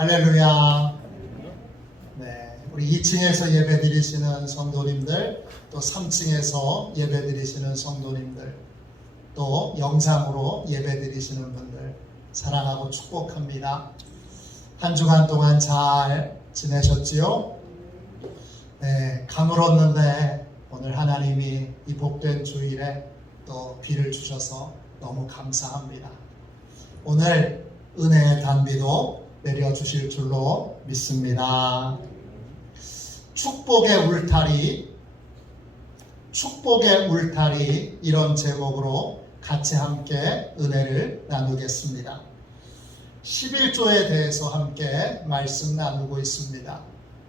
할렐루야. 네, 우리 2층에서 예배 드리시는 성도님들, 또 3층에서 예배 드리시는 성도님들, 또 영상으로 예배 드리시는 분들 사랑하고 축복합니다. 한 주간 동안 잘 지내셨지요? 네, 가물었는데 오늘 하나님이 이 복된 주일에 또 비를 주셔서 너무 감사합니다. 오늘 은혜의 단비도 내려주실 줄로 믿습니다. 축복의 울타리 이런 제목으로 같이 함께 은혜를 나누겠습니다. 11조에 대해서 함께 말씀 나누고 있습니다.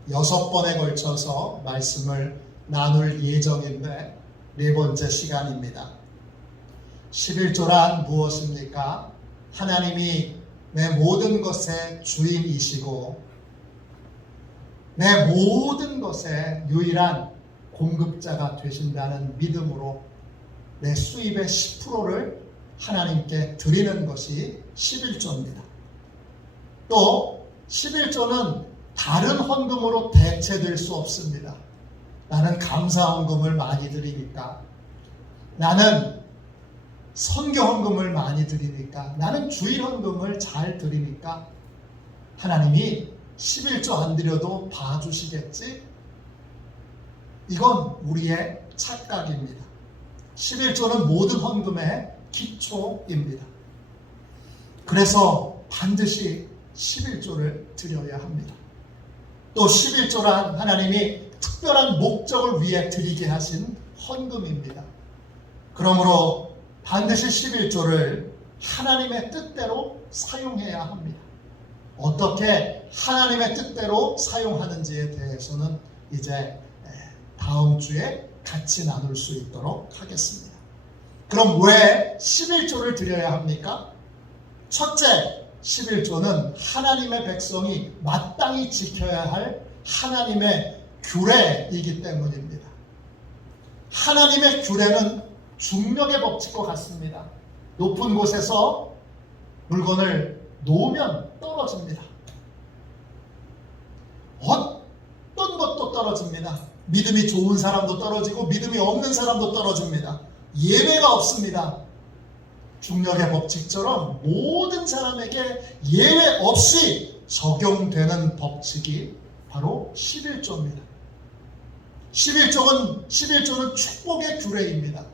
6번에 걸쳐서 말씀을 나눌 예정인데 4번째 시간입니다. 11조란 무엇입니까? 하나님이 내 모든 것의 주인이시고 내 모든 것의 유일한 공급자가 되신다는 믿음으로 내 수입의 10%를 하나님께 드리는 것이 11조입니다. 또 11조는 다른 헌금으로 대체될 수 없습니다. 나는 감사헌금을 많이 드리니까, 나는 선교헌금을 많이 드리니까, 나는 주일헌금을 잘 드리니까 하나님이 11조 안 드려도 봐주시겠지? 이건 우리의 착각입니다. 11조는 모든 헌금의 기초입니다. 그래서 반드시 11조를 드려야 합니다. 또 11조란 하나님이 특별한 목적을 위해 드리게 하신 헌금입니다. 그러므로 반드시 11조를 하나님의 뜻대로 사용해야 합니다. 어떻게 하나님의 뜻대로 사용하는지에 대해서는 이제 다음 주에 같이 나눌 수 있도록 하겠습니다. 그럼 왜 11조를 드려야 합니까? 첫째, 11조는 하나님의 백성이 마땅히 지켜야 할 하나님의 규례이기 때문입니다. 하나님의 규례는 중력의 법칙과 같습니다. 높은 곳에서 물건을 놓으면 떨어집니다. 어떤 것도 떨어집니다. 믿음이 좋은 사람도 떨어지고 믿음이 없는 사람도 떨어집니다. 예외가 없습니다. 중력의 법칙처럼 모든 사람에게 예외 없이 적용되는 법칙이 바로 11조입니다. 11조는 축복의 규례입니다.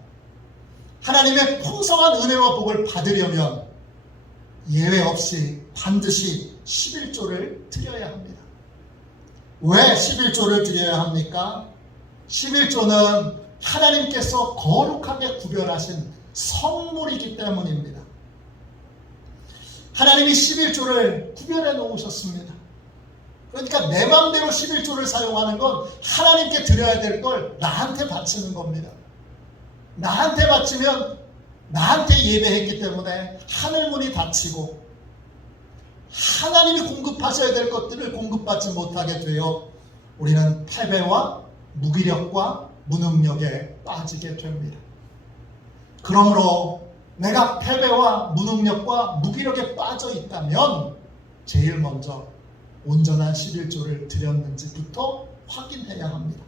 하나님의 풍성한 은혜와 복을 받으려면 예외 없이 반드시 11조를 드려야 합니다. 왜 11조를 드려야 합니까? 11조는 하나님께서 거룩하게 구별하신 성물이기 때문입니다. 하나님이 11조를 구별해 놓으셨습니다. 그러니까 내 마음대로 11조를 사용하는 건 하나님께 드려야 될 걸 나한테 바치는 겁니다. 나한테 바치면 나한테 예배했기 때문에 하늘문이 닫히고 하나님이 공급하셔야 될 것들을 공급받지 못하게 되어 우리는 패배와 무기력과 무능력에 빠지게 됩니다. 그러므로 내가 패배와 무능력과 무기력에 빠져 있다면 제일 먼저 온전한 11조를 드렸는지부터 확인해야 합니다.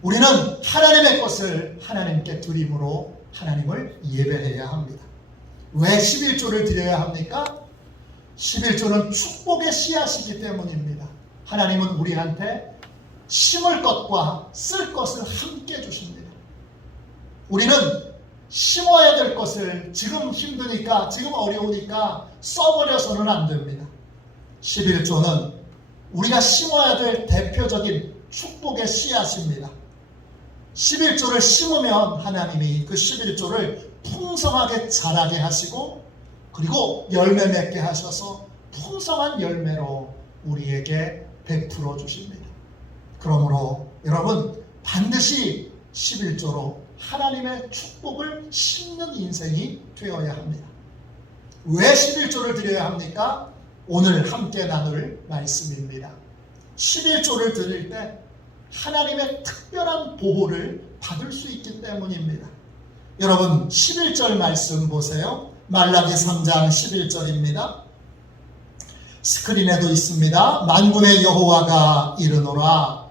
우리는 하나님의 것을 하나님께 드림으로 하나님을 예배해야 합니다. 왜 11조를 드려야 합니까? 11조는 축복의 씨앗이기 때문입니다. 하나님은 우리한테 심을 것과 쓸 것을 함께 주십니다. 우리는 심어야 될 것을 지금 힘드니까, 지금 어려우니까 써버려서는 안 됩니다. 11조는 우리가 심어야 될 대표적인 축복의 씨앗입니다. 11조를 심으면 하나님이 그 11조를 풍성하게 자라게 하시고, 그리고 열매 맺게 하셔서 풍성한 열매로 우리에게 베풀어 주십니다. 그러므로 여러분 반드시 11조로 하나님의 축복을 심는 인생이 되어야 합니다. 왜 11조를 드려야 합니까? 오늘 함께 나눌 말씀입니다. 11조를 드릴 때 하나님의 특별한 보호를 받을 수 있기 때문입니다. 여러분 11절 말씀 보세요. 말라기 3장 11절입니다. 스크린에도 있습니다. 만군의 여호와가 이르노라.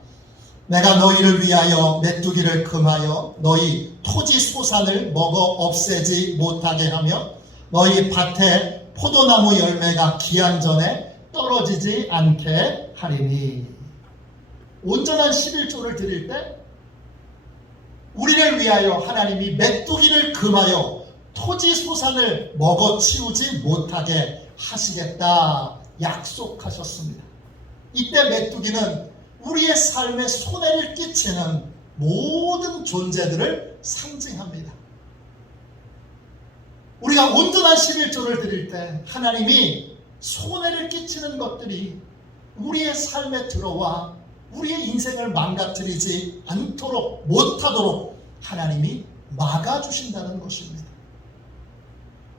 내가 너희를 위하여 메뚜기를 금하여 너희 토지 소산을 먹어 없애지 못하게 하며 너희 밭에 포도나무 열매가 기한 전에 떨어지지 않게 하리니. 온전한 11조를 드릴 때 우리를 위하여 하나님이 메뚜기를 금하여 토지 소산을 먹어 치우지 못하게 하시겠다 약속하셨습니다. 이때 메뚜기는 우리의 삶에 손해를 끼치는 모든 존재들을 상징합니다. 우리가 온전한 11조를 드릴 때 하나님이 손해를 끼치는 것들이 우리의 삶에 들어와 우리의 인생을 망가뜨리지 않도록 못하도록 하나님이 막아주신다는 것입니다.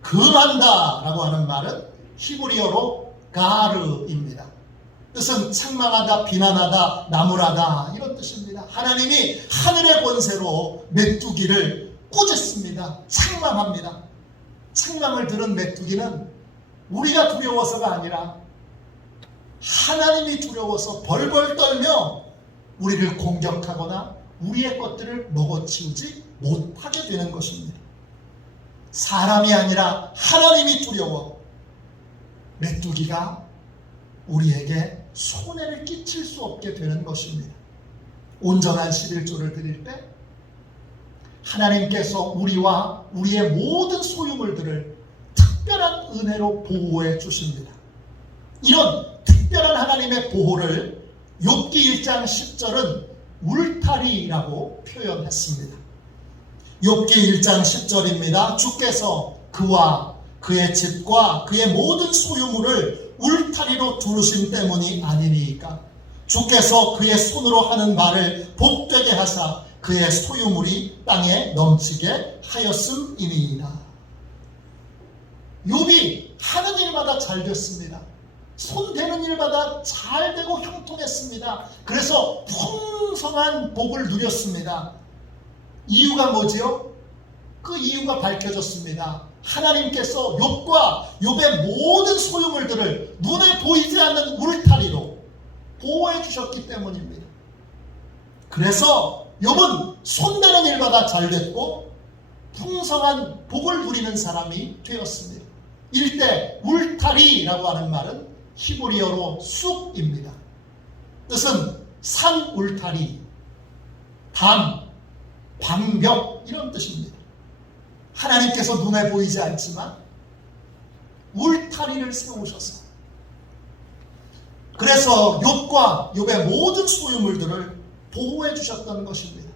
금한다 라고 하는 말은 히브리어로 가르입니다. 뜻은 책망하다, 비난하다, 나무라다 이런 뜻입니다. 하나님이 하늘의 권세로 메뚜기를 꾸짖습니다. 책망합니다. 책망을 들은 메뚜기는 우리가 두려워서가 아니라 하나님이 두려워서 벌벌 떨며 우리를 공격하거나 우리의 것들을 먹어치우지 못하게 되는 것입니다. 사람이 아니라 하나님이 두려워 메뚜기가 우리에게 손해를 끼칠 수 없게 되는 것입니다. 온전한 11조를 드릴 때 하나님께서 우리와 우리의 모든 소유물들을 특별한 은혜로 보호해 주십니다. 이런 특별한 하나님의 보호를 욥기 1장 10절은 울타리라고 표현했습니다. 욥기 1장 10절입니다. 주께서 그와 그의 집과 그의 모든 소유물을 울타리로 두르신 때문이 아니니까 주께서 그의 손으로 하는 말을 복되게 하사 그의 소유물이 땅에 넘치게 하였음이니이다. 욥이 하는 일마다 잘 됐습니다. 손대는 일마다 잘 되고 형통했습니다. 그래서 풍성한 복을 누렸습니다. 이유가 뭐지요? 그 이유가 밝혀졌습니다. 하나님께서 욥과 욥의 모든 소유물들을 눈에 보이지 않는 울타리로 보호해 주셨기 때문입니다. 그래서 욥은 손대는 일마다 잘 됐고 풍성한 복을 누리는 사람이 되었습니다. 일대 울타리라고 하는 말은 히브리어로 쑥입니다. 뜻은 산 울타리, 담, 방벽 이런 뜻입니다. 하나님께서 눈에 보이지 않지만 울타리를 세우셔서 그래서 욥과 욥의 모든 소유물들을 보호해 주셨던 것입니다.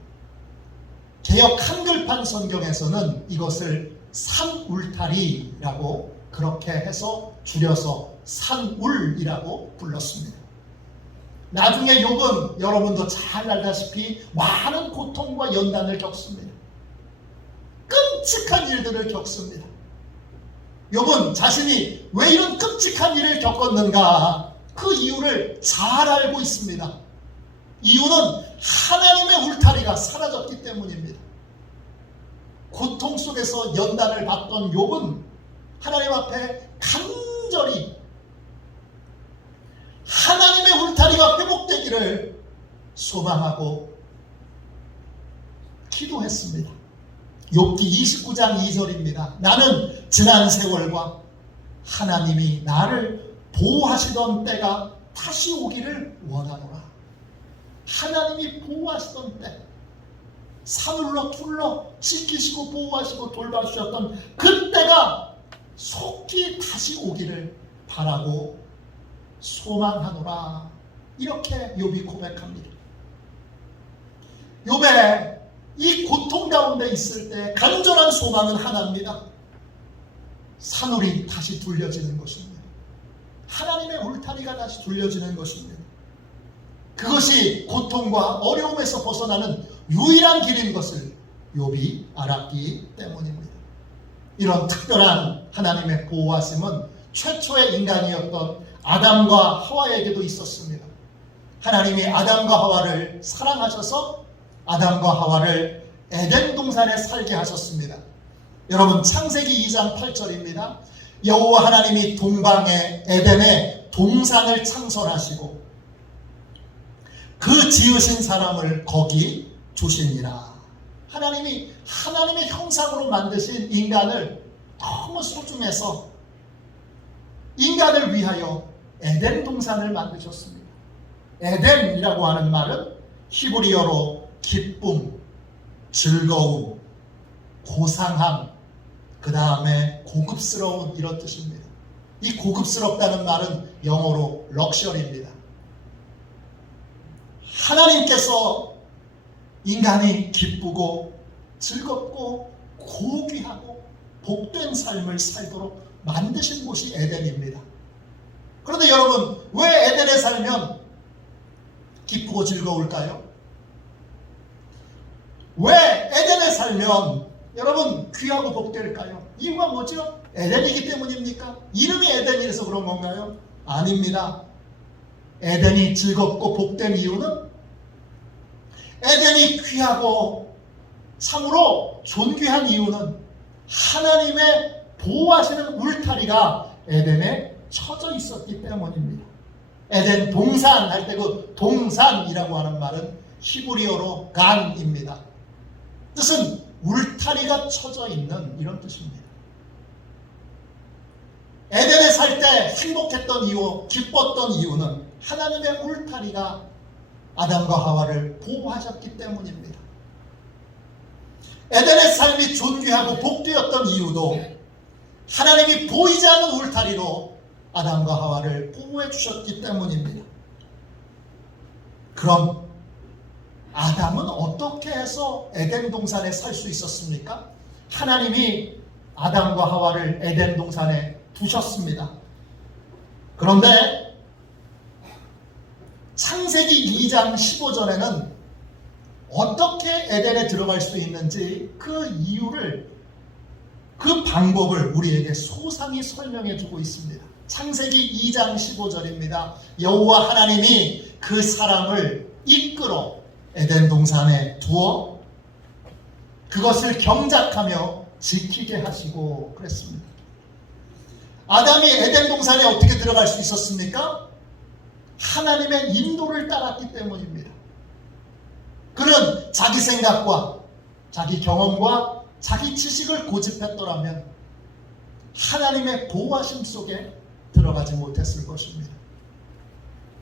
개역 한글판 성경에서는 이것을 산울타리라고 그렇게 해서 줄여서 산울이라고 불렀습니다. 나중에 욥은 여러분도 잘 알다시피 많은 고통과 연단을 겪습니다. 끔찍한 일들을 겪습니다. 욥은 자신이 왜 이런 끔찍한 일을 겪었는가 그 이유를 잘 알고 있습니다. 이유는 하나님의 울타리가 사라졌기 때문입니다. 고통 속에서 연단을 받던 욥은 하나님 앞에 간절히 하나님의 울타리가 회복되기를 소망하고 기도했습니다. 욥기 29장 2절입니다. 나는 지난 세월과 하나님이 나를 보호하시던 때가 다시 오기를 원하노라. 하나님이 보호하시던 때, 사물로 둘러 지키시고 보호하시고 돌봐주셨던 그때가 속히 다시 오기를 바라고 소망하노라. 이렇게 욥이 고백합니다. 욥의 이 고통 가운데 있을 때 간절한 소망은 하나입니다. 산울이 다시 둘려지는 것입니다. 하나님의 울타리가 다시 둘려지는 것입니다. 그것이 고통과 어려움에서 벗어나는 유일한 길인 것을 욥이 알았기 때문입니다. 이런 특별한 하나님의 보호하심은 최초의 인간이었던 아담과 하와에게도 있었습니다. 하나님이 아담과 하와를 사랑하셔서 아담과 하와를 에덴 동산에 살게 하셨습니다. 여러분 창세기 2장 8절입니다. 여호와 하나님이 동방의 에덴에 동산을 창설하시고 그 지으신 사람을 거기 두시니라. 하나님이 하나님의 형상으로 만드신 인간을 너무 소중해서 인간을 위하여 에덴 동산을 만드셨습니다. 에덴이라고 하는 말은 히브리어로 기쁨, 즐거움, 고상함, 그 다음에 고급스러운 이런 뜻입니다. 이 고급스럽다는 말은 영어로 럭셔리입니다. 하나님께서 인간이 기쁘고 즐겁고 고귀하고 복된 삶을 살도록 만드신 곳이 에덴입니다. 그런데 여러분, 왜 에덴에 살면 기쁘고 즐거울까요? 왜 에덴에 살면 여러분 귀하고 복될까요? 이유가 뭐죠? 에덴이기 때문입니까? 이름이 에덴이라서 그런 건가요? 아닙니다. 에덴이 즐겁고 복된 이유는 에덴이 귀하고 참으로 존귀한 이유는 하나님의 보호하시는 울타리가 에덴에 쳐져 있었기 때문입니다. 에덴 동산 할 때 그 동산이라고 하는 말은 히브리어로 간입니다. 뜻은 울타리가 쳐져 있는 이런 뜻입니다. 에덴에 살 때 행복했던 이유, 기뻤던 이유는 하나님의 울타리가 아담과 하와를 보호하셨기 때문입니다. 에덴의 삶이 존귀하고 복되었던 이유도 하나님이 보이지 않는 울타리로 아담과 하와를 보호해 주셨기 때문입니다. 그럼 아담은 어떻게 해서 에덴 동산에 살 수 있었습니까? 하나님이 아담과 하와를 에덴 동산에 두셨습니다. 그런데 창세기 2장 15절에는 어떻게 에덴에 들어갈 수 있는지 그 이유를, 그 방법을 우리에게 소상히 설명해 주고 있습니다. 창세기 2장 15절입니다. 여호와 하나님이 그 사람을 이끌어 에덴 동산에 두어 그것을 경작하며 지키게 하시고 그랬습니다. 아담이 에덴 동산에 어떻게 들어갈 수 있었습니까? 하나님의 인도를 따랐기 때문입니다. 그는 자기 생각과 자기 경험과 자기 지식을 고집했더라면 하나님의 보호하심 속에 들어가지 못했을 것입니다.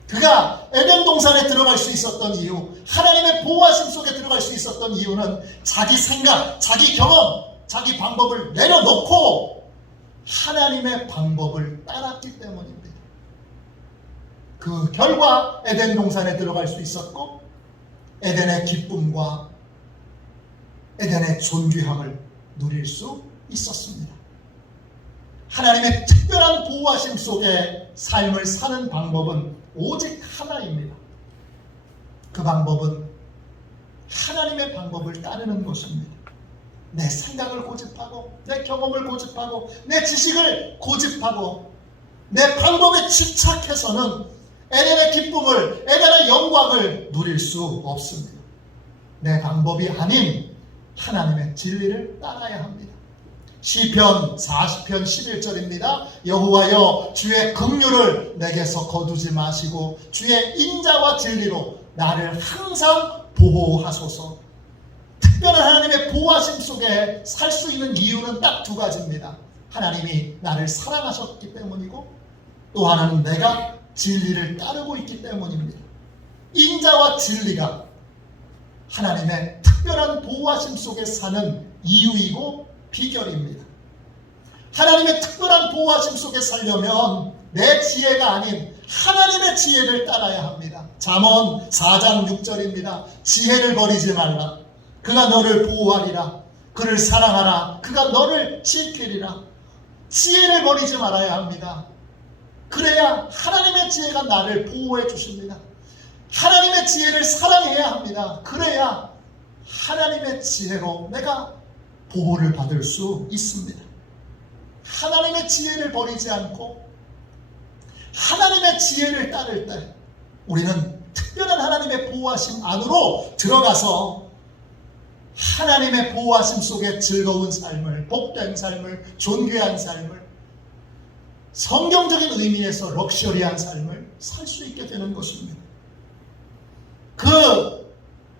그가 에덴 동산에 들어갈 수 있었던 이유, 하나님의 보호하심 속에 들어갈 수 있었던 이유는 자기 생각, 자기 경험, 자기 방법을 내려놓고 하나님의 방법을 따랐기 때문입니다. 그 결과 에덴 동산에 들어갈 수 있었고 에덴의 기쁨과 에덴의 존귀함을 누릴 수 있었습니다. 하나님의 특별한 보호하심 속에 삶을 사는 방법은 오직 하나입니다. 그 방법은 하나님의 방법을 따르는 것입니다. 내 생각을 고집하고 내 경험을 고집하고 내 지식을 고집하고 내 방법에 집착해서는 에덴의 기쁨을, 에덴의 영광을 누릴 수 없습니다. 내 방법이 아닌 하나님의 진리를 따라야 합니다. 시편 40편 11절입니다. 여호와여 주의 긍휼을 내게서 거두지 마시고 주의 인자와 진리로 나를 항상 보호하소서. 특별한 하나님의 보호하심 속에 살 수 있는 이유는 딱 두 가지입니다. 하나님이 나를 사랑하셨기 때문이고 또 하나는 내가 진리를 따르고 있기 때문입니다. 인자와 진리가 하나님의 특별한 보호하심 속에 사는 이유이고 비결입니다. 하나님의 특별한 보호하심 속에 살려면 내 지혜가 아닌 하나님의 지혜를 따라야 합니다. 잠언 4장 6절입니다. 지혜를 버리지 말라. 그가 너를 보호하리라. 그를 사랑하라. 그가 너를 지키리라. 지혜를 버리지 말아야 합니다. 그래야 하나님의 지혜가 나를 보호해 주십니다. 하나님의 지혜를 사랑해야 합니다. 그래야 하나님의 지혜로 내가 보호를 받을 수 있습니다. 하나님의 지혜를 버리지 않고 하나님의 지혜를 따를 때 우리는 특별한 하나님의 보호하심 안으로 들어가서 하나님의 보호하심 속에 즐거운 삶을, 복된 삶을, 존귀한 삶을, 성경적인 의미에서 럭셔리한 삶을 살 수 있게 되는 것입니다. 그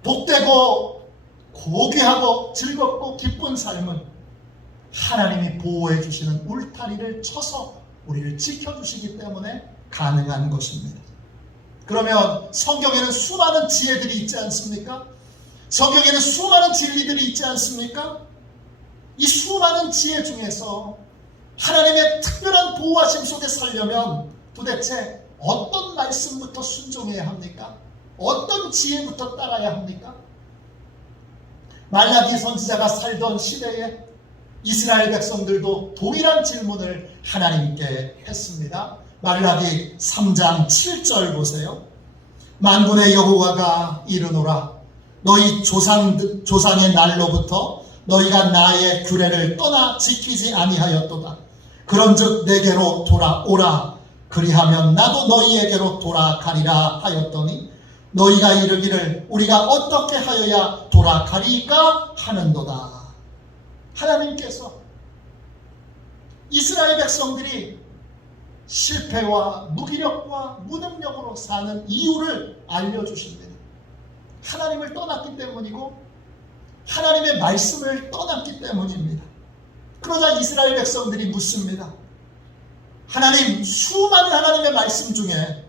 복되고 고귀하고 즐겁고 기쁜 삶은 하나님이 보호해 주시는 울타리를 쳐서 우리를 지켜주시기 때문에 가능한 것입니다. 그러면 성경에는 수많은 지혜들이 있지 않습니까? 성경에는 수많은 진리들이 있지 않습니까? 이 수많은 지혜 중에서 하나님의 특별한 보호하심 속에 살려면 도대체 어떤 말씀부터 순종해야 합니까? 어떤 지혜부터 따라야 합니까? 말라기 선지자가 살던 시대에 이스라엘 백성들도 동일한 질문을 하나님께 했습니다. 말라기 3장 7절 보세요. 만군의 여호와가 이르노라 너희 조상의 날로부터 너희가 나의 규례를 떠나 지키지 아니하였도다. 그런즉 내게로 돌아오라. 그리하면 나도 너희에게로 돌아가리라 하였더니 너희가 이르기를 우리가 어떻게 하여야 돌아가리까 하는도다. 하나님께서 이스라엘 백성들이 실패와 무기력과 무능력으로 사는 이유를 알려주십니다. 하나님을 떠났기 때문이고 하나님의 말씀을 떠났기 때문입니다. 그러자 이스라엘 백성들이 묻습니다. 하나님, 수많은 하나님의 말씀 중에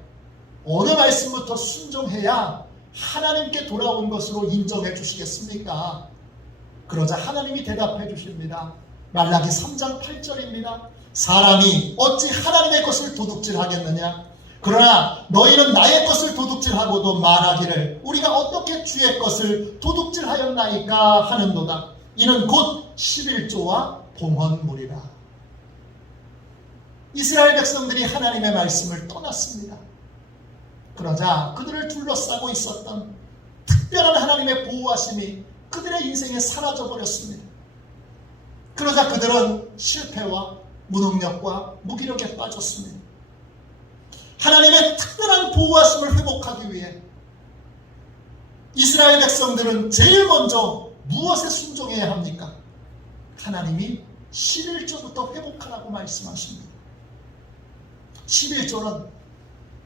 어느 말씀부터 순종해야 하나님께 돌아온 것으로 인정해 주시겠습니까? 그러자 하나님이 대답해 주십니다. 말라기 3장 8절입니다. 사람이 어찌 하나님의 것을 도둑질하겠느냐? 그러나 너희는 나의 것을 도둑질하고도 말하기를 우리가 어떻게 주의 것을 도둑질하였나이까 하는도다. 이는 곧 11조와 봉헌물이라. 이스라엘 백성들이 하나님의 말씀을 떠났습니다. 그러자 그들을 둘러싸고 있었던 특별한 하나님의 보호하심이 그들의 인생에 사라져버렸습니다. 그러자 그들은 실패와 무능력과 무기력에 빠졌습니다. 하나님의 특별한 보호하심을 회복하기 위해 이스라엘 백성들은 제일 먼저 무엇에 순종해야 합니까? 하나님이 11조부터 회복하라고 말씀하십니다. 11조는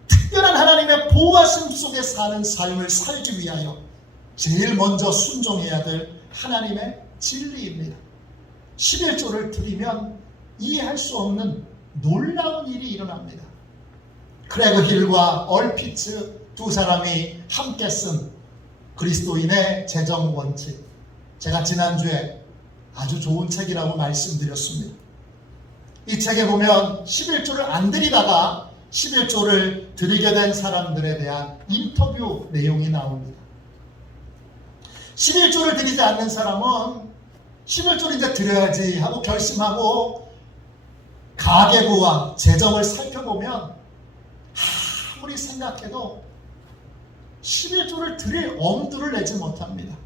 특별한 하나님의 보호하심 속에 사는 삶을 살기 위하여 제일 먼저 순종해야 될 하나님의 진리입니다. 11조를 드리면 이해할 수 없는 놀라운 일이 일어납니다. 크레그 힐과 얼피츠 두 사람이 함께 쓴 그리스도인의 재정 원칙, 제가 지난주에 아주 좋은 책이라고 말씀드렸습니다. 이 책에 보면 11조를 안 드리다가 11조를 드리게 된 사람들에 대한 인터뷰 내용이 나옵니다. 11조를 드리지 않는 사람은 11조를 이제 드려야지 하고 결심하고 가계부와 재정을 살펴보면 아무리 생각해도 11조를 드릴 엄두를 내지 못합니다.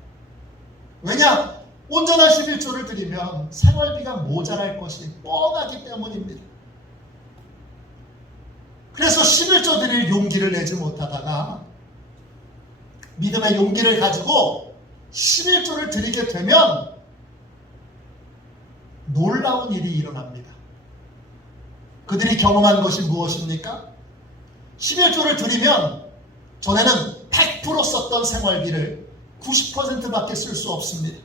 왜냐? 온전한 11조를 드리면 생활비가 모자랄 것이 뻔하기 때문입니다. 그래서 11조 드릴 용기를 내지 못하다가 믿음의 용기를 가지고 11조를 드리게 되면 놀라운 일이 일어납니다. 그들이 경험한 것이 무엇입니까? 11조를 드리면 전에는 100% 썼던 생활비를 90%밖에 쓸 수 없습니다.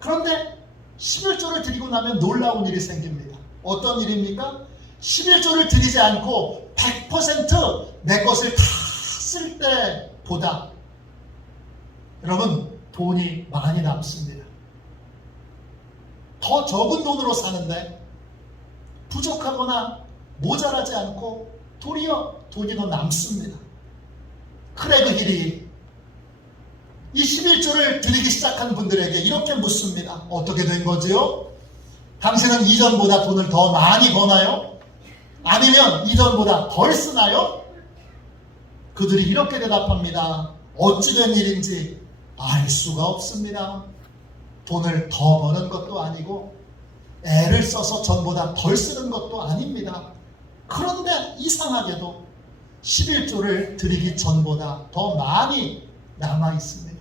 그런데 11조를 드리고 나면 놀라운 일이 생깁니다. 어떤 일입니까? 11조를 드리지 않고 100% 내 것을 다 쓸 때보다 여러분 돈이 많이 남습니다. 더 적은 돈으로 사는데 부족하거나 모자라지 않고 도리어 돈이 더 남습니다. 크레그 힐이 이 11조를 드리기 시작한 분들에게 이렇게 묻습니다. 어떻게 된 거지요? 당신은 이전보다 돈을 더 많이 버나요? 아니면 이전보다 덜 쓰나요? 그들이 이렇게 대답합니다. 어찌 된 일인지 알 수가 없습니다. 돈을 더 버는 것도 아니고 애를 써서 전보다 덜 쓰는 것도 아닙니다. 그런데 이상하게도 11조를 드리기 전보다 더 많이 남아 있습니다.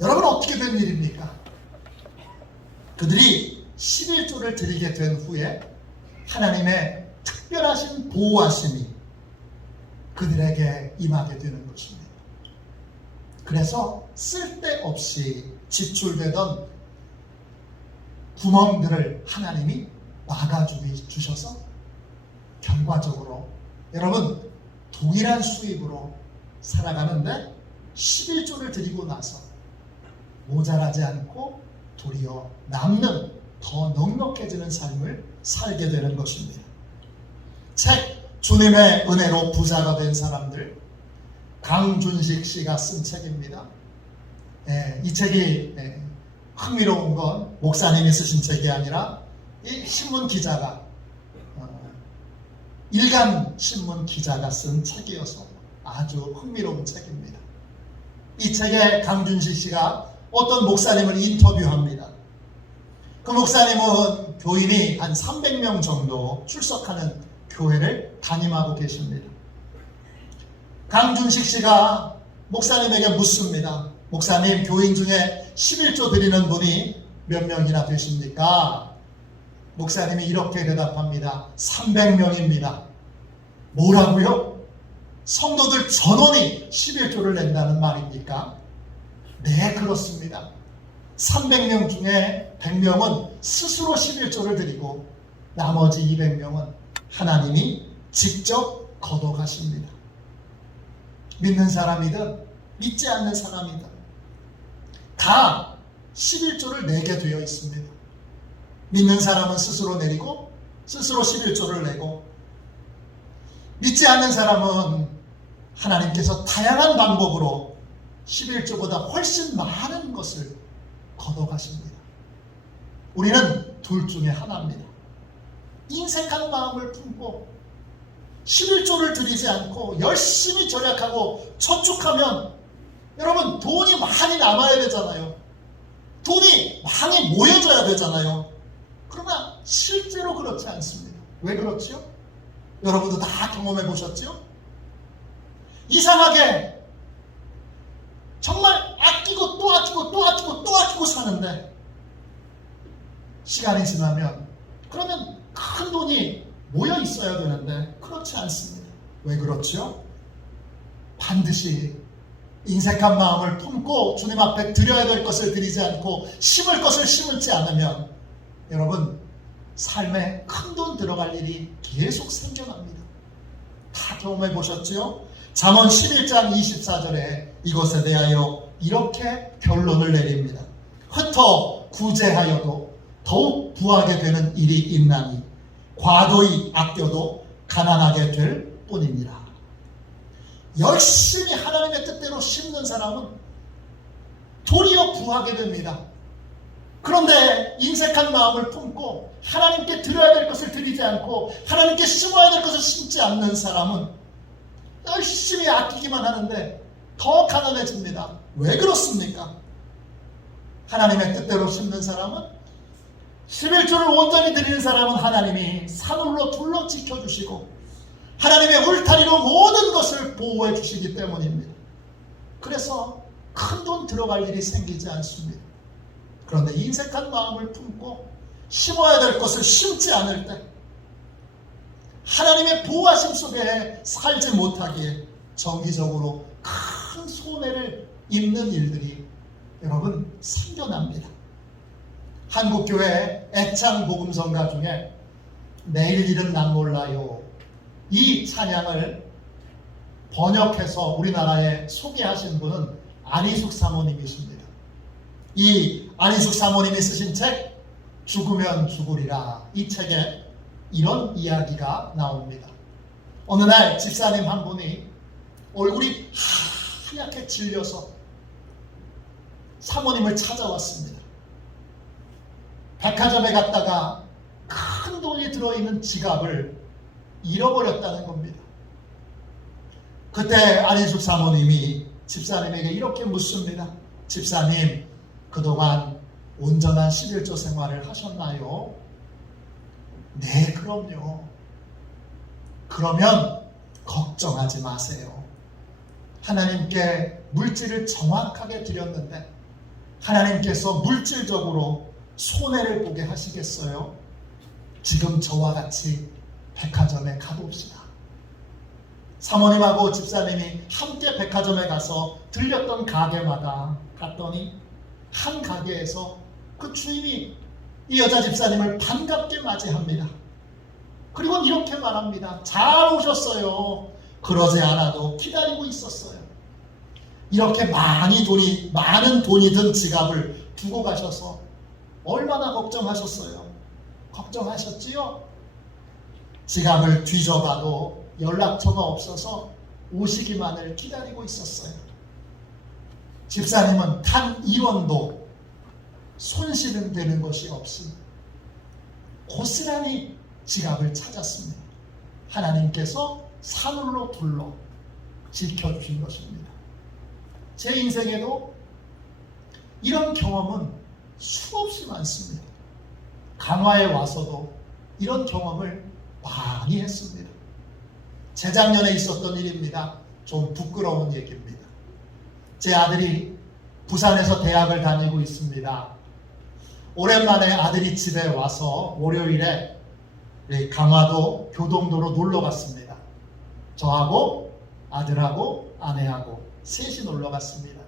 여러분 어떻게 된 일입니까? 그들이 11조를 드리게 된 후에 하나님의 특별하신 보호하심이 그들에게 임하게 되는 것입니다. 그래서 쓸데없이 지출되던 구멍들을 하나님이 막아주셔서 결과적으로 여러분 동일한 수입으로 살아가는데 11조를 드리고 나서 모자라지 않고 도리어 남는 더 넉넉해지는 삶을 살게 되는 것입니다. 책 주님의 은혜로 부자가 된 사람들, 강준식 씨가 쓴 책입니다. 이 책이 흥미로운 건 목사님이 쓰신 책이 아니라 이 신문 기자가 일간 신문 기자가 쓴 책이어서 아주 흥미로운 책입니다. 이 책에 강준식 씨가 어떤 목사님을 인터뷰합니다. 그 목사님은 교인이 한 300명 정도 출석하는 교회를 담임하고 계십니다. 강준식 씨가 목사님에게 묻습니다. 목사님, 교인 중에 11조 드리는 분이 몇 명이나 되십니까? 목사님이 이렇게 대답합니다. 300명입니다. 뭐라고요? 성도들 전원이 11조를 낸다는 말입니까? 네, 그렇습니다. 300명 중에 100명은 스스로 11조를 드리고 나머지 200명은 하나님이 직접 걷어가십니다. 믿는 사람이든 믿지 않는 사람이든 다 11조를 내게 되어 있습니다. 믿는 사람은 스스로 내리고 스스로 11조를 내고, 믿지 않는 사람은 하나님께서 다양한 방법으로 11조보다 훨씬 많은 것을 걷어가십니다. 우리는 둘 중에 하나입니다. 인색한 마음을 품고 11조를 드리지 않고 열심히 절약하고 저축하면 여러분 돈이 많이 남아야 되잖아요. 돈이 많이 모여져야 되잖아요. 그러나 실제로 그렇지 않습니다. 왜 그렇죠? 여러분도 다 경험해 보셨죠? 이상하게 정말 아끼고 또 아끼고 또 아끼고 또 아끼고 사는데 시간이 지나면 그러면 큰 돈이 모여 있어야 되는데 그렇지 않습니다. 왜 그렇죠? 반드시 인색한 마음을 품고 주님 앞에 드려야 될 것을 드리지 않고 심을 것을 심지 않으면 여러분 삶에 큰 돈 들어갈 일이 계속 생겨납니다. 다 경험해 보셨죠? 잠언 11장 24절에 이것에 대하여 이렇게 결론을 내립니다. 흩어 구제하여도 더욱 부하게 되는 일이 있나니 과도히 아껴도 가난하게 될 뿐이니라. 열심히 하나님의 뜻대로 심는 사람은 도리어 부하게 됩니다. 그런데 인색한 마음을 품고 하나님께 드려야 될 것을 드리지 않고 하나님께 심어야 될 것을 심지 않는 사람은 열심히 아끼기만 하는데 더 가난해집니다. 왜 그렇습니까? 하나님의 뜻대로 심는 사람은 11조를 온전히 드리는 사람은 하나님이 산울로 둘러 지켜주시고 하나님의 울타리로 모든 것을 보호해 주시기 때문입니다. 그래서 큰 돈 들어갈 일이 생기지 않습니다. 그런데 인색한 마음을 품고 심어야 될 것을 심지 않을 때 하나님의 보호하심 속에 살지 못하기에 정기적으로 큰 손해를 입는 일들이 여러분 생겨납니다. 한국교회 애창복음성가 중에 내일 일은 난 몰라요, 이 찬양을 번역해서 우리나라에 소개하신 분은 안희숙 사모님이십니다. 이 안희숙 사모님이 쓰신 책 죽으면 죽으리라, 이 책에 이런 이야기가 나옵니다. 어느 날 집사님 한 분이 얼굴이 하얗게 질려서 사모님을 찾아왔습니다. 백화점에 갔다가 큰 돈이 들어있는 지갑을 잃어버렸다는 겁니다. 그때 안희숙 사모님이 집사님에게 이렇게 묻습니다. 집사님, 그동안 온전한 11조 생활을 하셨나요? 네, 그럼요. 그러면 걱정하지 마세요. 하나님께 물질을 정확하게 드렸는데 하나님께서 물질적으로 손해를 보게 하시겠어요? 지금 저와 같이 백화점에 가봅시다. 사모님하고 집사님이 함께 백화점에 가서 들렸던 가게마다 갔더니 한 가게에서 그 주인이 이 여자 집사님을 반갑게 맞이합니다. 그리고 이렇게 말합니다. 잘 오셨어요. 그러지 않아도 기다리고 있었어요. 이렇게 많은 돈이 든 지갑을 두고 가셔서 얼마나 걱정하셨어요? 걱정하셨지요? 지갑을 뒤져봐도 연락처가 없어서 오시기만을 기다리고 있었어요. 집사님은 단 1원도 손실은 되는 것이 없이 고스란히 지갑을 찾았습니다. 하나님께서 사늘로 둘러 지켜주신 것입니다. 제 인생에도 이런 경험은 수없이 많습니다. 강화에 와서도 이런 경험을 많이 했습니다. 재작년에 있었던 일입니다. 좀 부끄러운 얘기입니다. 제 아들이 부산에서 대학을 다니고 있습니다. 오랜만에 아들이 집에 와서 월요일에 강화도 교동도로 놀러 갔습니다. 저하고 아들하고 아내하고 셋이 놀러 갔습니다.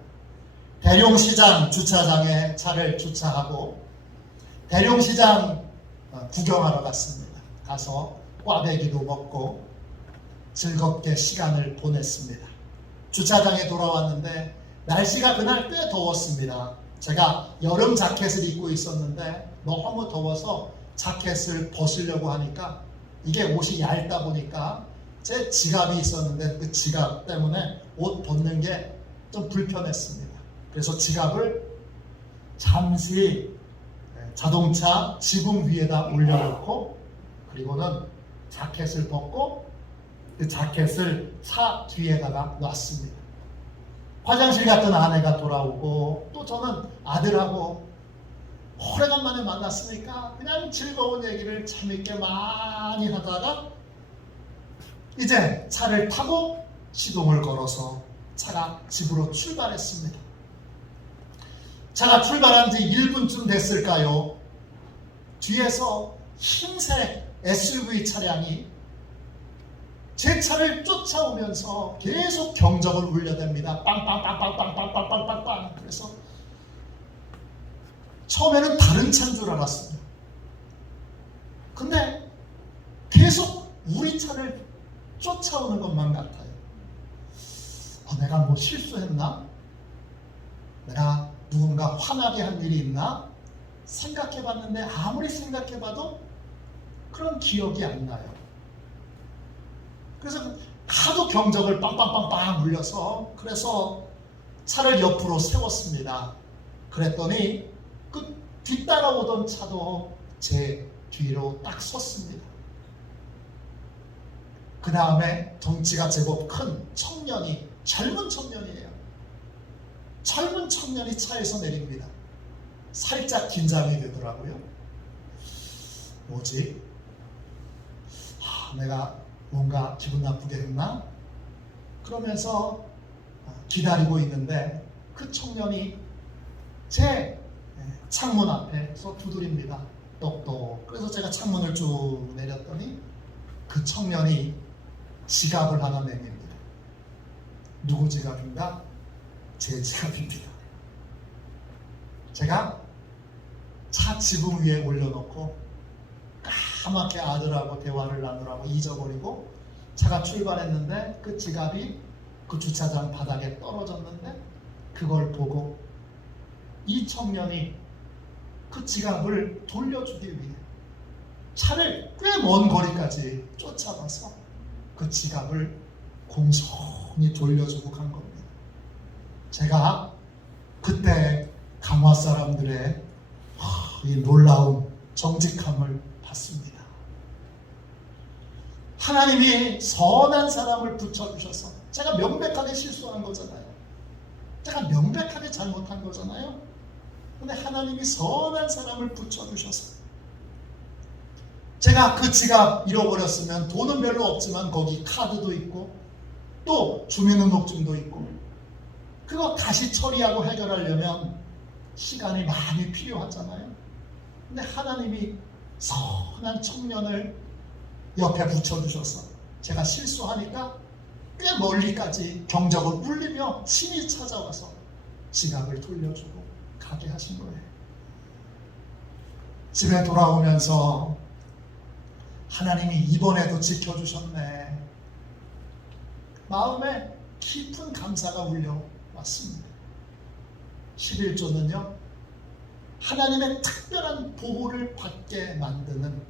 대룡시장 주차장에 차를 주차하고 대룡시장 구경하러 갔습니다. 가서 꽈배기도 먹고 즐겁게 시간을 보냈습니다. 주차장에 돌아왔는데 날씨가 그날 꽤 더웠습니다. 제가 여름 자켓을 입고 있었는데 너무 더워서 자켓을 벗으려고 하니까 이게 옷이 얇다 보니까 제 지갑이 있었는데 그 지갑 때문에 옷 벗는 게 좀 불편했습니다. 그래서 지갑을 잠시 자동차 지붕 위에다 올려놓고 그리고는 자켓을 벗고 그 자켓을 차 뒤에다가 놨습니다. 화장실 갔던 아내가 돌아오고 또 저는 아들하고 오래간만에 만났으니까 그냥 즐거운 얘기를 재밌게 많이 하다가 이제 차를 타고 시동을 걸어서 차가 집으로 출발했습니다. 차가 출발한 지 1분쯤 됐을까요? 뒤에서 흰색 SUV 차량이 제 차를 쫓아오면서 계속 경적을 울려댑니다. 빵빵빵빵빵빵빵빵빵. 그래서 처음에는 다른 차인 줄 알았어요. 근데 계속 우리 차를 쫓아오는 것만 같아요. 내가 뭐 실수했나? 내가 누군가 화나게 한 일이 있나? 생각해봤는데 아무리 생각해봐도 그런 기억이 안 나요. 그래서 하도 경적을 빵빵빵빵 울려서 그래서 차를 옆으로 세웠습니다. 그랬더니 그 뒤따라오던 차도 제 뒤로 딱 섰습니다. 그 다음에 덩치가 제법 큰 청년이, 젊은 청년이에요. 젊은 청년이 차에서 내립니다. 살짝 긴장이 되더라고요. 뭐지? 내가 뭔가 기분 나쁘게 했나? 그러면서 기다리고 있는데 그 청년이 제 창문 앞에서 두드립니다. 똑똑. 그래서 제가 창문을 쭉 내렸더니 그 청년이 지갑을 하나 내밉니다. 누구 지갑인가? 제 지갑입니다. 제가 차 지붕 위에 올려놓고 까맣게 아들하고 대화를 나누라고 잊어버리고 차가 출발했는데 그 지갑이 그 주차장 바닥에 떨어졌는데 그걸 보고 이 청년이 그 지갑을 돌려주기 위해 차를 꽤 먼 거리까지 쫓아가서 그 지갑을 공손히 돌려주고 간 겁니다. 제가 그때 강화 사람들의 이 놀라운 정직함을 봤습니다. 하나님이 선한 사람을 붙여주셔서 제가 명백하게 실수한 거잖아요. 제가 명백하게 잘못한 거잖아요. 근데 하나님이 선한 사람을 붙여주셔서 제가 그 지갑 잃어버렸으면 돈은 별로 없지만 거기 카드도 있고 또 주민등록증도 있고 그거 다시 처리하고 해결하려면 시간이 많이 필요하잖아요. 근데 하나님이 선한 청년을 옆에 붙여주셔서 제가 실수하니까 꽤 멀리까지 경적을 울리며 친히 찾아와서 지갑을 돌려주고 가게 하신 거예요. 집에 돌아오면서 하나님이 이번에도 지켜주셨네. 마음에 깊은 감사가 울려왔습니다. 11조는요, 하나님의 특별한 보호를 받게 만드는,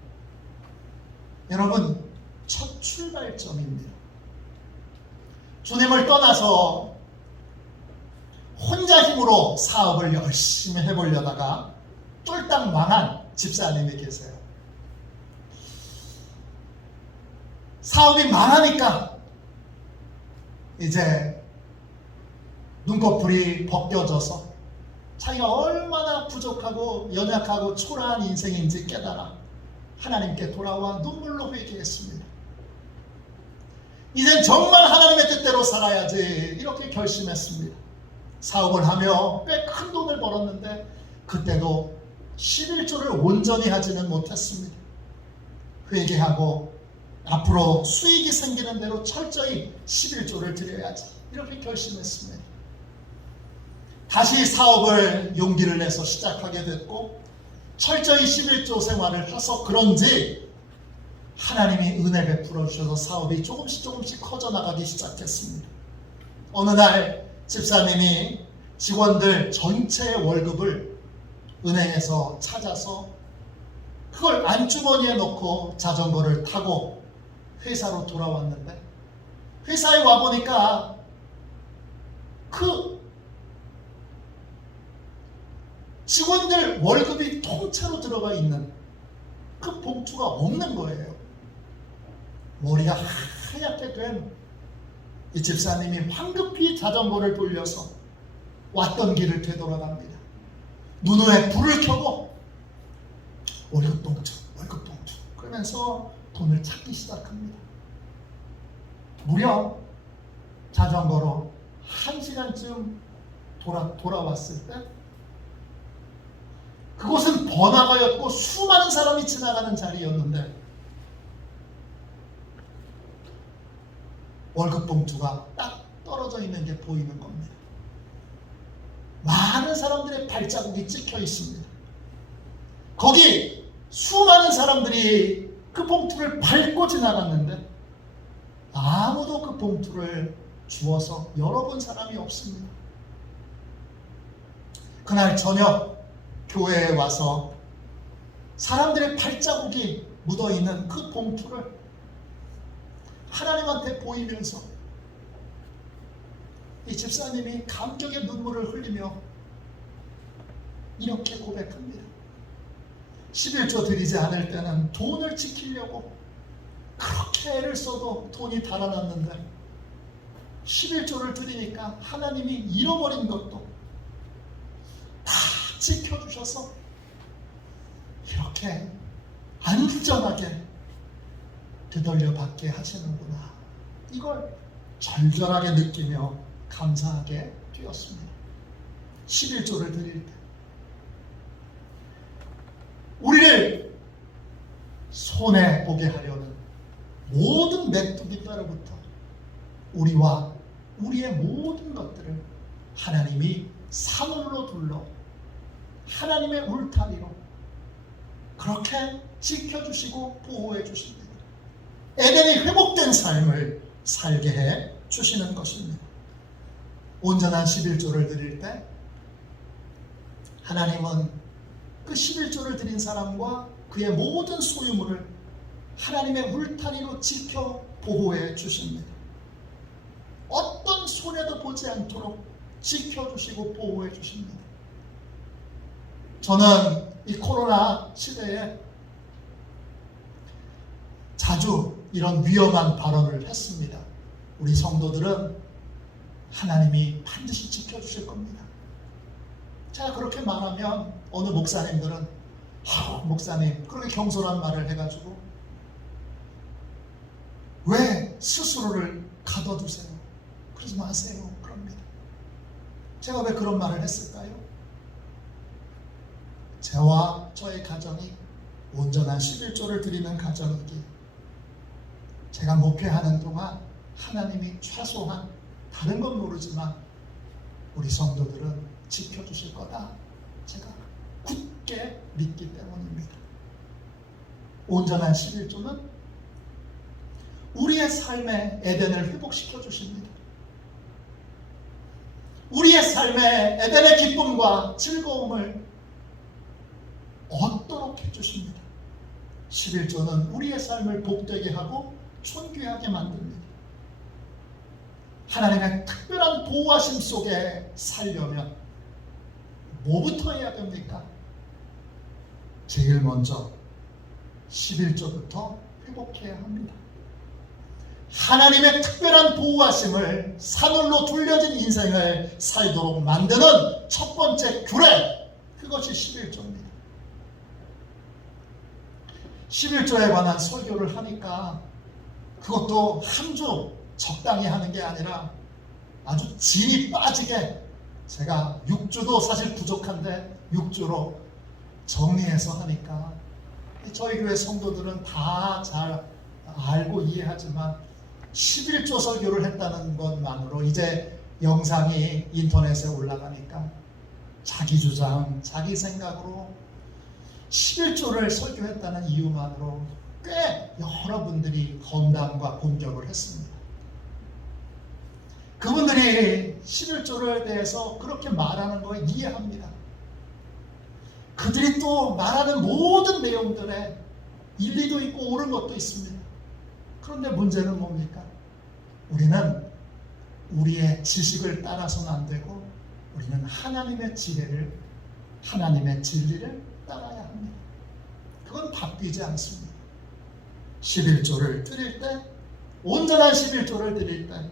여러분, 첫 출발점입니다. 주님을 떠나서 혼자 힘으로 사업을 열심히 해보려다가 쫄딱 망한 집사님이 계세요. 사업이 망하니까 이제 눈꺼풀이 벗겨져서 자기가 얼마나 부족하고 연약하고 초라한 인생인지 깨달아 하나님께 돌아와 눈물로 회개했습니다. 이젠 정말 하나님의 뜻대로 살아야지 이렇게 결심했습니다. 사업을 하며 꽤 큰 돈을 벌었는데 그때도 11조를 온전히 하지는 못했습니다. 회개하고 앞으로 수익이 생기는 대로 철저히 11조를 드려야지 이렇게 결심했습니다. 다시 사업을 용기를 내서 시작하게 됐고 철저히 11조 생활을 해서 그런지 하나님이 은혜 베풀어 주셔서 사업이 조금씩 커져나가기 시작했습니다. 어느 날 집사님이 직원들 전체의 월급을 은행에서 찾아서 그걸 안주머니에 넣고 자전거를 타고 회사로 돌아왔는데 회사에 와보니까 그 직원들 월급이 통째로 들어가 있는 그 봉투가 없는 거예요. 머리가 하얗게 된 이 집사님이 황급히 자전거를 돌려서 왔던 길을 되돌아갑니다. 눈에 불을 켜고 월급 봉투 그러면서 돈을 찾기 시작합니다. 무려 자전거로 1시간쯤 돌아왔을 때 그곳은 번화가였고 수많은 사람이 지나가는 자리였는데 월급 봉투가 딱 떨어져 있는 게 보이는 겁니다. 많은 사람들의 발자국이 찍혀 있습니다. 거기 수많은 사람들이 그 봉투를 밟고 지나갔는데 아무도 그 봉투를 주워서 열어본 사람이 없습니다. 그날 저녁 교회에 와서 사람들의 발자국이 묻어있는 그 봉투를 하나님한테 보이면서 이 집사님이 감격의 눈물을 흘리며 이렇게 고백합니다. 11조 드리지 않을 때는 돈을 지키려고 그렇게 애를 써도 돈이 달아났는데 11조를 드리니까 하나님이 잃어버린 것도 다 지켜주셔서 이렇게 안전하게 되돌려 받게 하시는구나. 이걸 절절하게 느끼며 감사하게 되었습니다. 11조를 드릴 때 우리를 손해보게 하려는 모든 메뚜기 떼로부터 우리와 우리의 모든 것들을 하나님이 사물로 둘러 하나님의 울타리로 그렇게 지켜주시고 보호해 주십니다. 에덴이 회복된 삶을 살게 해 주시는 것입니다. 온전한 11조를 드릴 때 하나님은 그 11조를 드린 사람과 그의 모든 소유물을 하나님의 울타리로 지켜 보호해 주십니다. 어떤 손해도 보지 않도록 지켜주시고 보호해 주십니다. 저는 이 코로나 시대에 자주 이런 위험한 발언을 했습니다. 우리 성도들은 하나님이 반드시 지켜주실 겁니다. 제가 그렇게 말하면 어느 목사님들은 목사님 그렇게 경솔한 말을 해가지고 왜 스스로를 가둬두세요? 그러지 마세요. 그럽니다. 제가 왜 그런 말을 했을까요? 저와 저의 가정이 온전한 11조를 드리는 가정이기에 제가 목회하는 동안 하나님이 최소한 다른 건 모르지만 우리 성도들은 지켜주실 거다. 제가 굳게 믿기 때문입니다. 온전한 11조는 우리의 삶의 에덴을 회복시켜 주십니다. 우리의 삶의 에덴의 기쁨과 즐거움을 얻도록 해주십니다. 11조는 우리의 삶을 복되게 하고 존귀하게 만듭니다. 하나님의 특별한 보호하심 속에 살려면 뭐부터 해야 됩니까? 제일 먼저 11조부터 회복해야 합니다. 하나님의 특별한 보호하심을 사늘로 둘려진 인생을 살도록 만드는 첫 번째 규례, 그것이 11조입니다. 11조에 관한 설교를 하니까 그것도 한 주 적당히 하는 게 아니라 아주 진이 빠지게 제가 6주도 사실 부족한데 6주로 정리해서 하니까 저희 교회 성도들은 다 잘 알고 이해하지만 11조 설교를 했다는 것만으로 이제 영상이 인터넷에 올라가니까 자기 주장, 자기 생각으로 11조를 설교했다는 이유만으로 꽤 여러분들이 건담과 공격을 했습니다. 그분들이 11조에 대해서 그렇게 말하는 거 이해합니다. 그들이 또 말하는 모든 내용들에 일리도 있고 옳은 것도 있습니다. 그런데 문제는 뭡니까? 우리는 우리의 지식을 따라서는 안 되고 우리는 하나님의 지혜를, 하나님의 진리를 따라야 합니다. 그건 바뀌지 않습니다. 11조를 드릴 때, 온전한 11조를 드릴 때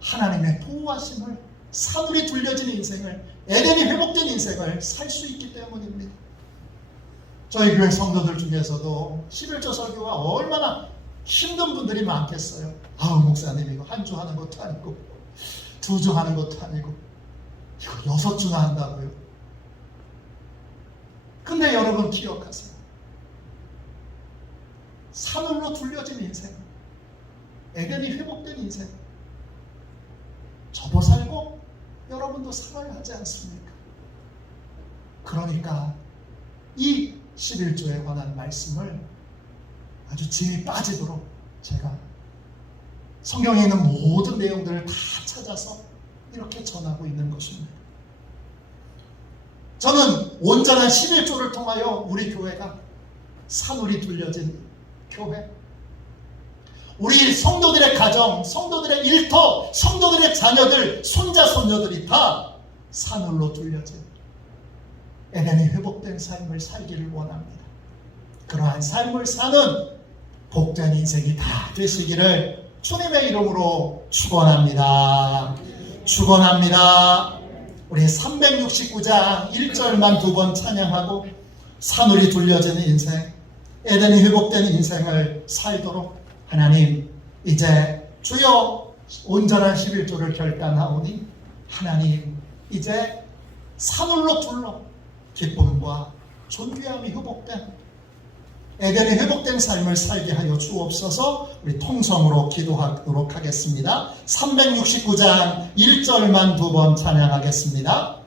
하나님의 보호하심을, 사물이 둘려진 인생을, 에덴이 회복된 인생을 살 수 있기 때문입니다. 저희 교회 성도들 중에서도 11조 설교가 얼마나 힘든 분들이 많겠어요. 아우 목사님 이거 한 주 하는 것도 아니고 2주 하는 것도 아니고 이거 6주나 한다고요. 근데 여러분 기억하세요. 사늘로 둘려진 인생, 에덴이 회복된 인생, 저도 살고 여러분도 살아야 하지 않습니까? 그러니까 이 11조에 관한 말씀을 아주 진이 빠지도록 제가 성경에 있는 모든 내용들을 다 찾아서 이렇게 전하고 있는 것입니다. 저는 온전한 11조를 통하여 우리 교회가 사물이 둘려진 교회, 우리 성도들의 가정, 성도들의 일터, 성도들의 자녀들, 손자, 손녀들이 다 사늘로 둘려진 에덴이 회복된 삶을 살기를 원합니다. 그러한 삶을 사는 복된 인생이 다 되시기를 주님의 이름으로 축원합니다. 축원합니다. 우리 369장 1절만 2번 찬양하고 사늘이 둘려진 인생, 에덴이 회복된 인생을 살도록 하나님 이제 주여 온전한 11조를 결단하오니 하나님 이제 사늘로 둘러 기쁨과 존귀함이 회복된 에덴이 회복된 삶을 살게 하여 주옵소서. 우리 통성으로 기도하도록 하겠습니다. 369장 1절만 2번 찬양하겠습니다.